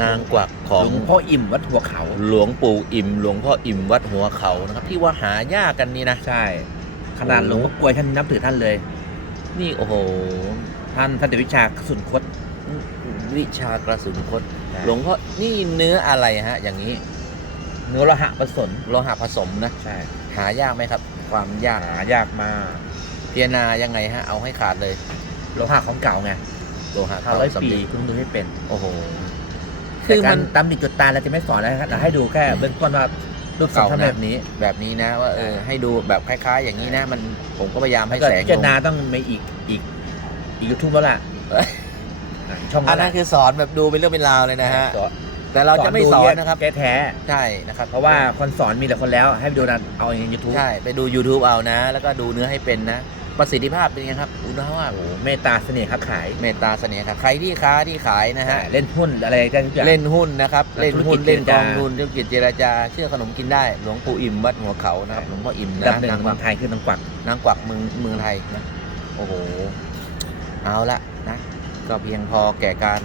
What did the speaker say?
นางกวักของหลวงพ่ออิ่มวัดหัวเขา หลวงปู่อิ่ม หลวงพ่ออิ่มวัดหัวเขานะครับ ที่ว่าหายากกันนี่นะ ใช่ ขนาดหลวงพ่อกลวยท่านนับถือท่านเลย นี่โอ้โห ท่านท่านเดชวิชากสุนคตวิชากระสุนคตใช่หลวงพ่อนี่เนื้ออะไรฮะ อย่างนี้ เนื้อโลหะผสมโลหะผสมนะใช่ หายากไหมครับ ความยากหายากมากเพียนายังไงฮะเอาให้ขาดเลย โลหะของเก่าไงโลหะห้าเก่าร้อยสำปีลีเพิ่งดูให้เป็น โอ้โห คืคืออมัมันนตำหนิจุดตายเราจะไม่สอนแล้วนะครับแต่ให้ดูแค่เบื้องต้นว่ารูปทรงเก่าทำนะแบบนี้แบบนี้นะว่าเออให้ดูแบบคล้าย ๆ อย่างนี้นะมันผมก็พยายามให้ถ้าแสเกิดงพิจารลงณาต้องมีอีกอีกอีกยูทูบแล้วล่ะเอ้ยอะช่องอัแล้วนนั้นล่ะคือสอนแบบดูเป็นเรื่องเป็นราวเลยนะฮะสอนแต่เราจะไม่สอนนะครับแก้แท้ใช่นะครับเพราะว่าคนสอนมีแต่คนแล้ว ให้ไปดูนะเอาในยูทูบใช่ ไปดู YouTube เอานะ แล้วก็ดูเนื้อให้เป็นนะ ประสิทธิภาพเป็นไงครับอุณหภาพโอ้โหเมตตาเสน่ห์ค้าขาย เมตตาเสน่ห์ครับใครที่ค้าที่ขายนะฮะ เล่นหุ้นอะไรได้ทุกอย่าง เล่นหุ้นนะครับและเล่นหุ้นธุรกิจเล่นกองเจรจาทุนธุรกิจเจรจา เชื่อขนมกินได้ หลวงปู่อิ่มวัดหัวเขานะครับ หลวงพ่ออิ่มดับนะหนึ่งนางเมืองไทยคือนางกวักนางกวักเมืองเมืองไทยนะ โอ้โห เอาละนะ ก็เพียงพอแก่การ